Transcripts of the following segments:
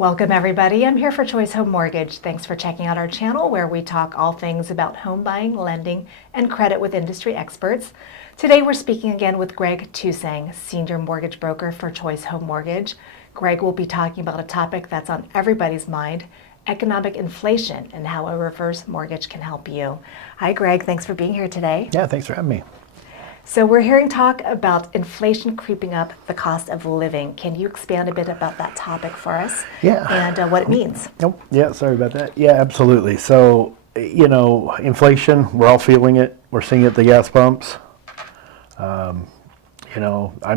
Welcome everybody. I'm here for Choice Home Mortgage. Thanks for checking out our channel where we talk all things about home buying, lending, and credit with industry experts. Today we're speaking again with Greg Toussieng, Senior Mortgage Broker for Choice Home Mortgage. Greg will be talking about a topic that's on everybody's mind, economic inflation and how a reverse mortgage can help you. Hi Greg, thanks for being here today. Yeah, thanks for having me. So we're hearing talk about inflation creeping up the cost of living. Can you expand a bit about that topic for us? Yeah. And what it means? Nope. Yeah, sorry about that. Yeah, absolutely. So, inflation, we're all feeling it. We're seeing it at the gas pumps. I'm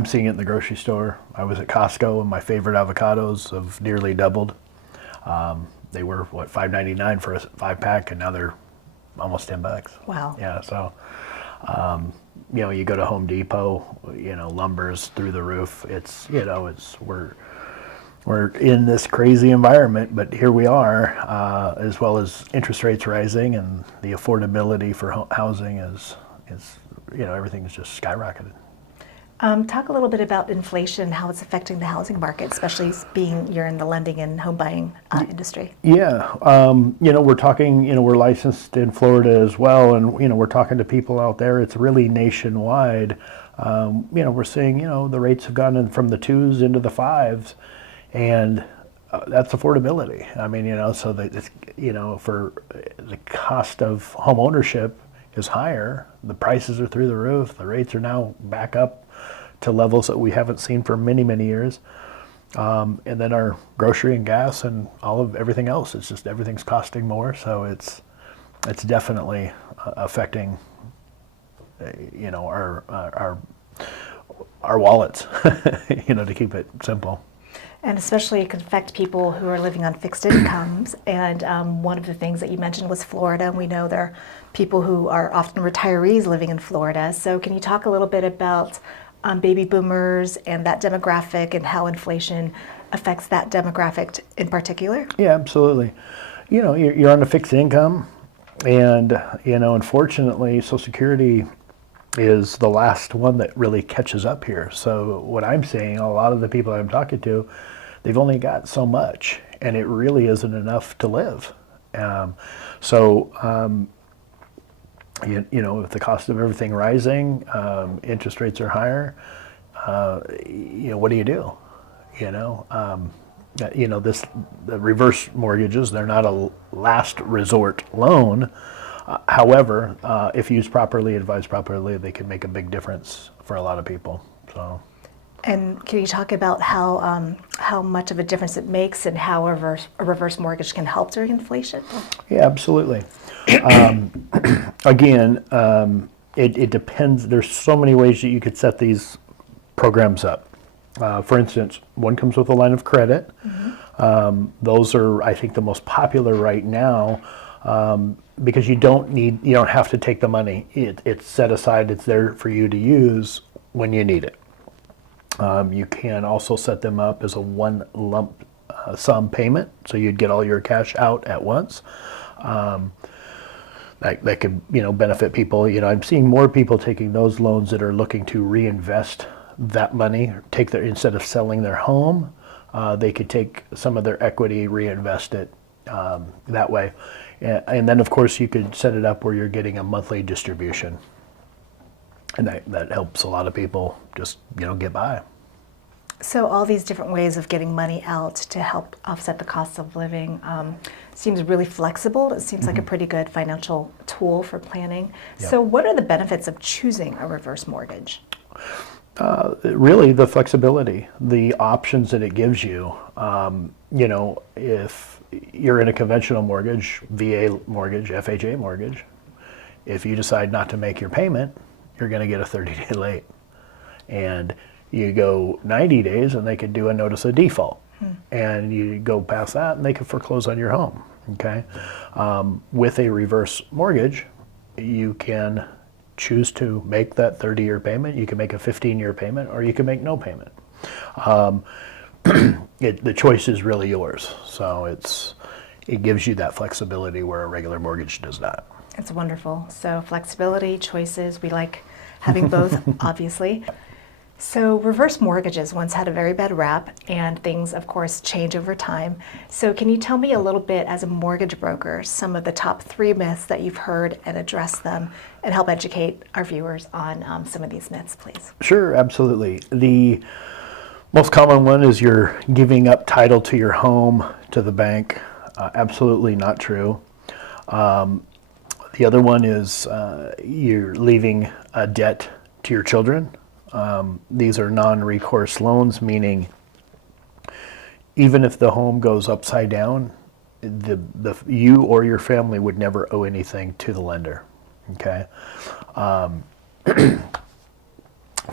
seeing it in the grocery store. I was at Costco and my favorite avocados have nearly doubled. They were, $5.99 for a 5-pack, and now they're almost $10. Wow. Yeah, so... you go to Home Depot, lumber's through the roof. We're in this crazy environment, but here we are, as well as interest rates rising and the affordability for housing is everything's just skyrocketed. Talk a little bit about inflation, how it's affecting the housing market, especially being you're in the lending and home buying industry. Yeah, we're talking, we're licensed in Florida as well, and, we're talking to people out there. It's really nationwide. We're seeing, the rates have gone in from the 2s into the 5s, and that's affordability. I mean, so that it's, for the cost of home ownership is higher. The prices are through the roof. The rates are now back up to levels that we haven't seen for many, many years. And then our grocery and gas and everything else, it's just everything's costing more. So it's definitely affecting, our wallets, to keep it simple. And especially it can affect people who are living on fixed incomes. And one of the things that you mentioned was Florida. And we know there are people who are often retirees living in Florida. So can you talk a little bit about baby boomers and that demographic and how inflation affects that demographic in particular? Yeah, absolutely. You're on a fixed income, and unfortunately, Social Security is the last one that really catches up here. So what I'm seeing, a lot of the people I'm talking to, they've only got so much, and it really isn't enough to live. With the cost of everything rising, interest rates are higher, what do you do? The reverse mortgages, they're not a last resort loan. However, if used properly, advised properly, they can make a big difference for a lot of people. So. And can you talk about how much of a difference it makes and how a reverse mortgage can help during inflation? Yeah, absolutely. Again, it depends. There's so many ways that you could set these programs up. For instance, one comes with a line of credit. Mm-hmm. Those are, I think, the most popular right now because you don't have to take the money. It's set aside. It's there for you to use when you need it. You can also set them up as a one lump sum payment, so you'd get all your cash out at once. That could benefit people. I'm seeing more people taking those loans that are looking to reinvest that money. Instead of selling their home, they could take some of their equity, reinvest it that way. And then of course you could set it up where you're getting a monthly distribution. And that helps a lot of people just, get by. So all these different ways of getting money out to help offset the cost of living seems really flexible. It seems like a pretty good financial tool for planning. Yep. So what are the benefits of choosing a reverse mortgage? Really the flexibility, the options that it gives you. If you're in a conventional mortgage, VA mortgage, FHA mortgage, if you decide not to make your payment, you're going to get a 30-day late. And you go 90 days and they could do a notice of default. And you go past that and they could foreclose on your home, okay? With a reverse mortgage, you can choose to make that 30-year payment, you can make a 15-year payment, or you can make no payment. The choice is really yours. So it gives you that flexibility where a regular mortgage does not. It's wonderful. So flexibility, choices, we like having both, obviously. So reverse mortgages once had a very bad rap, and things, of course, change over time. So can you tell me a little bit, as a mortgage broker, some of the top 3 myths that you've heard, and address them and help educate our viewers on some of these myths, please? Sure, absolutely. The most common one is you're giving up title to your home to the bank. Absolutely not true. The other one is you're leaving a debt to your children. These are non-recourse loans, meaning even if the home goes upside down, you or your family would never owe anything to the lender. Okay.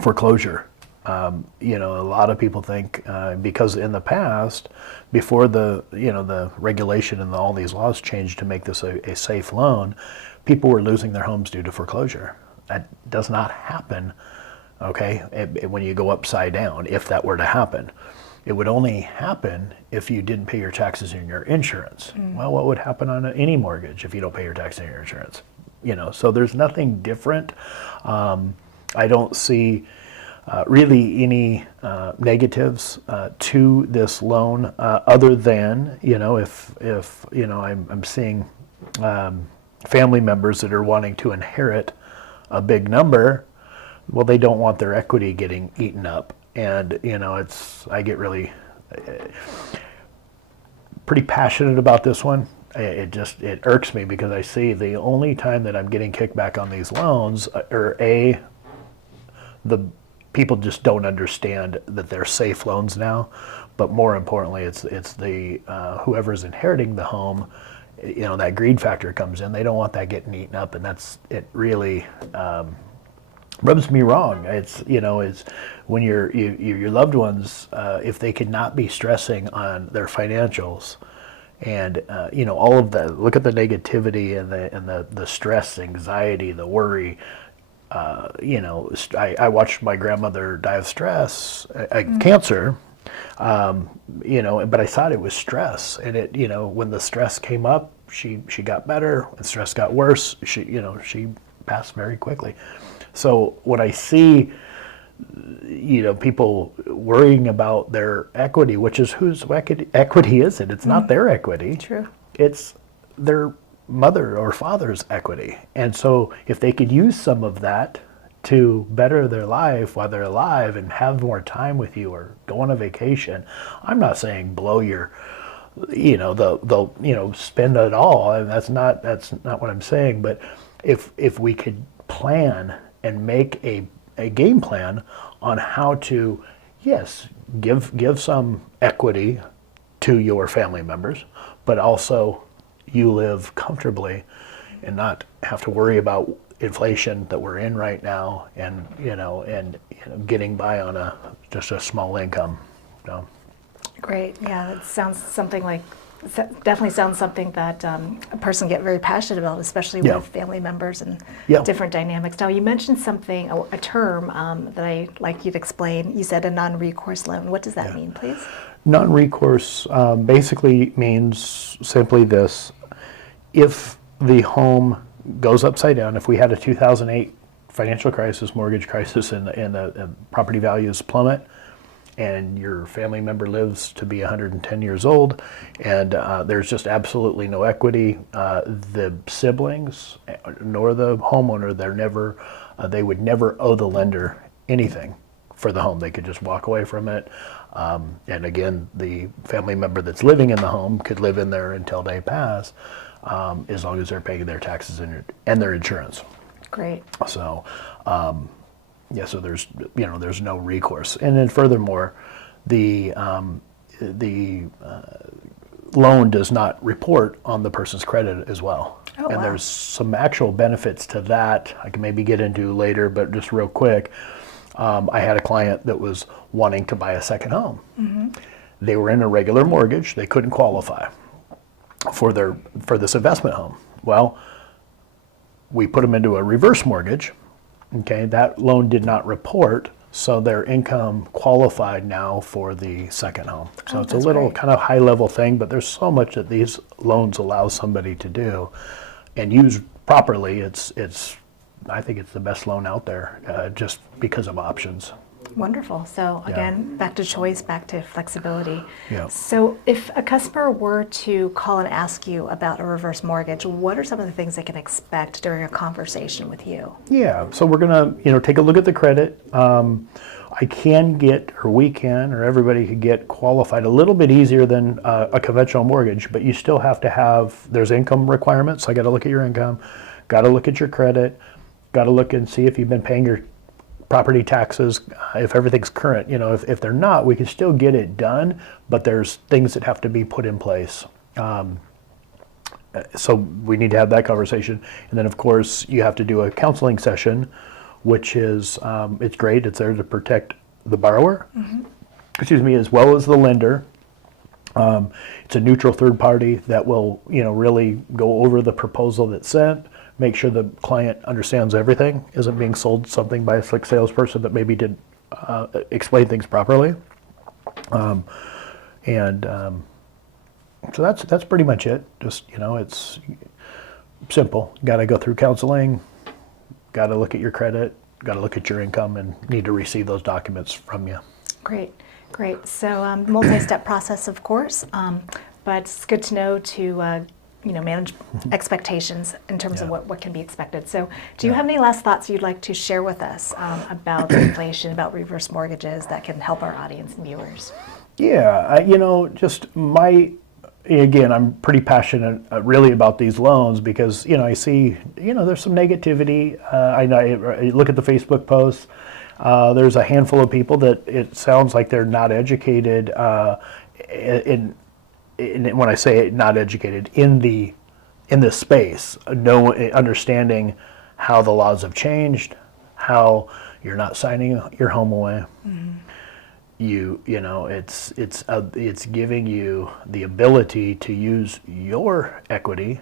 Foreclosure. A lot of people think because in the past, before the regulation and all these laws changed to make this a safe loan, people were losing their homes due to foreclosure. That does not happen. Okay, when you go upside down, if that were to happen, it would only happen if you didn't pay your taxes and your insurance. Well, what would happen on any mortgage if you don't pay your taxes and your insurance? So there's nothing different. I don't see really any negatives to this loan other than if I'm seeing family members that are wanting to inherit a big number. Well, they don't want their equity getting eaten up, and I get really pretty passionate about this one. It irks me because I see the only time that I'm getting kickback on these loans are the people just don't understand that they're safe loans now, but more importantly, it's the whoever's inheriting the home. That greed factor comes in. They don't want that getting eaten up, and it really rubs me wrong. It's when your loved ones, if they could not be stressing on their financials, and all of that. Look at the negativity and the stress, anxiety, the worry. I watched my grandmother die of stress, cancer. But I thought it was stress, and when the stress came up, she got better. When stress got worse, she passed very quickly. So when I see, people worrying about their equity, which is whose equity is it? It's not their equity. True. It's their mother or father's equity. And so if they could use some of that to better their life while they're alive and have more time with you or go on a vacation, I'm not saying blow your, they'll spend it all. And that's not what I'm saying. But if we could plan and make a game plan on how to, yes, give some equity to your family members, but also you live comfortably and not have to worry about inflation that we're in right now, and getting by on just a small income. Great. Yeah, it definitely sounds something that a person get very passionate about, especially with family members and different dynamics. Now, you mentioned something, a term that I'd like you to explain. You said a non-recourse loan. What does that mean, please? Non-recourse basically means simply this: if the home goes upside down, if we had a 2008 financial crisis, mortgage crisis, and the property values plummet, and your family member lives to be 110 years old, and there's just absolutely no equity, the siblings nor the homeowner, they would never owe the lender anything for the home. They could just walk away from it. And again, the family member that's living in the home could live in there until they pass, as long as they're paying their taxes and their insurance. Great. So, so there's no recourse. And then furthermore, the loan does not report on the person's credit as well. Oh, and wow. There's some actual benefits to that I can maybe get into later, but just real quick, I had a client that was wanting to buy a second home. Mm-hmm. They were in a regular mortgage. They couldn't qualify for this investment home. Well, we put them into a reverse mortgage. Okay, that loan did not report, so their income qualified now for the second home. So it's a little great. kind of high level thing, but there's so much that these loans allow somebody to do, and used properly, I think it's the best loan out there, just because of options. Wonderful. So again, back to choice, back to flexibility. Yeah. So if a customer were to call and ask you about a reverse mortgage, what are some of the things they can expect during a conversation with you? Yeah, so we're gonna, take a look at the credit. I can get, or we can, or everybody could get qualified a little bit easier than a conventional mortgage, but you still have to have, there's income requirements. I got to look at your income, got to look at your credit, got to look and see if you've been paying your property taxes, if everything's current. If they're not, we can still get it done, but there's things that have to be put in place. So we need to have that conversation. And then of course you have to do a counseling session, which is, it's great. It's there to protect the borrower, excuse me, as well as the lender. It's a neutral third party that will, really go over the proposal that's sent, make sure the client understands everything, isn't being sold something by a slick salesperson that maybe didn't explain things properly. So that's pretty much it. Just, it's simple. Got to go through counseling, got to look at your credit, got to look at your income, and need to receive those documents from you. Great, great. So multi-step process, of course, but it's good to know to manage expectations in terms of what can be expected. So do you have any last thoughts you'd like to share with us about inflation, about reverse mortgages that can help our audience and viewers? Yeah, again, I'm pretty passionate really about these loans because, I see, there's some negativity. I look at the Facebook posts. There's a handful of people that it sounds like they're not educated when I say not educated in this space, understanding how the laws have changed, how you're not signing your home away. It's giving you the ability to use your equity,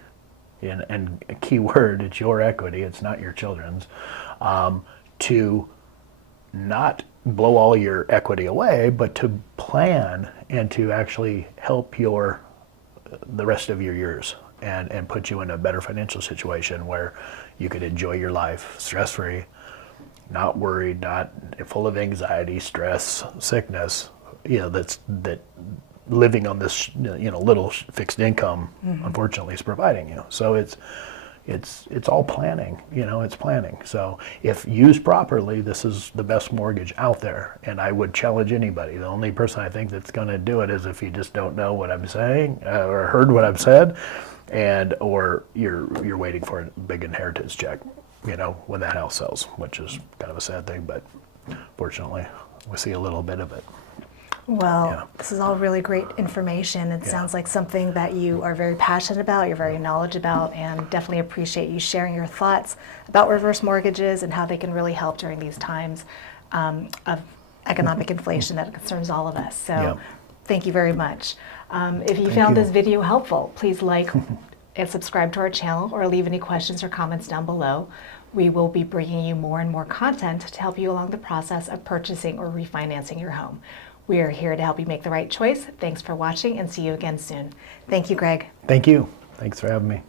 and a key word, it's your equity, it's not your children's, to not blow all your equity away, but to plan and to actually help the rest of your years and put you in a better financial situation where you could enjoy your life stress-free, not worried, not full of anxiety, stress, sickness, that living on this, little fixed income, unfortunately, is providing you. So it's all planning, it's planning. So if used properly, this is the best mortgage out there. And I would challenge anybody. The only person I think that's going to do it is if you just don't know what I'm saying or heard what I've said, or you're waiting for a big inheritance check, when that house sells, which is kind of a sad thing, but fortunately we see a little bit of it. Well, this is all really great information. It sounds like something that you are very passionate about, you're very knowledgeable about, and definitely appreciate you sharing your thoughts about reverse mortgages and how they can really help during these times of economic inflation that concerns all of us. So thank you very much. If you found this video helpful, please like and subscribe to our channel or leave any questions or comments down below. We will be bringing you more and more content to help you along the process of purchasing or refinancing your home. We are here to help you make the right choice. Thanks for watching and see you again soon. Thank you, Greg. Thank you. Thanks for having me.